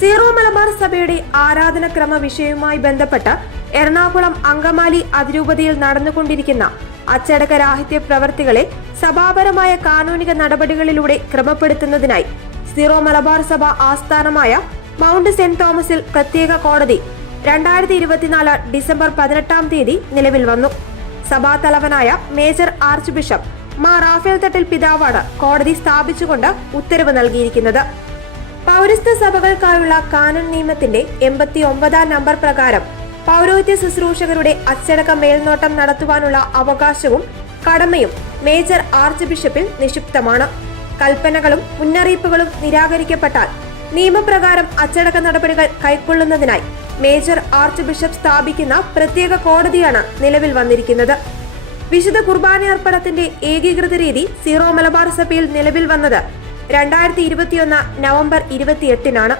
Zero Malabar സഭയുടെ ആരാധനക്രമ വിഷയവുമായി ബന്ധപ്പെട്ട് എറണാകുളം അങ്കമാലി അതിരൂപതയിൽ നടന്നുകൊണ്ടിരിക്കുന്ന അച്ചടക്ക രാഹിത്യ പ്രവർത്തികളെ സഭാപരമായ കാനൂനിക നടപടികളിലൂടെ ക്രമപ്പെടുത്തുന്നതിനായി സീറോ മലബാർ സഭ ആസ്ഥാനമായ മൗണ്ട് സെന്റ് തോമസിൽ പ്രത്യേക കോടതി 2024 ഡിസംബർ 18 നിലവിൽ വന്നു. സഭാ തലവനായ major archbishop Mar Raphael Thattil പിതാവാണ് കോടതി സ്ഥാപിച്ചുകൊണ്ട് ഉത്തരവ് നൽകിയിരിക്കുന്നത്. പൗരസ്ത്യ സഭകൾക്കായുള്ള കാനൂൻ നിയമത്തിന്റെ 89 നമ്പർ പ്രകാരം പൗരോഹിത്യ ശുശ്രൂഷകരുടെ അച്ചടക്ക മേൽനോട്ടം നടത്തുവാനുള്ള അവകാശവും കടമയും മേജർ ആർച്ച് ബിഷപ്പിൽ നിക്ഷിപ്തമാണ്. കൽപ്പനകളും മുന്നറിയിപ്പുകളും നിരാകരിക്കപ്പെട്ടാൽ നിയമപ്രകാരം അച്ചടക്ക നടപടികൾ കൈക്കൊള്ളുന്നതിനായി മേജർ ആർച്ച് ബിഷപ്പ് സ്ഥാപിക്കുന്ന പ്രത്യേക കോടതിയാണ് നിലവിൽ വന്നിരിക്കുന്നത്. വിശുദ്ധ കുർബാനയർപ്പണത്തിന്റെ ഏകീകൃത രീതി സീറോ മലബാർ സഭയിൽ നിലവിൽ വന്നത് 2021 നവംബർ 28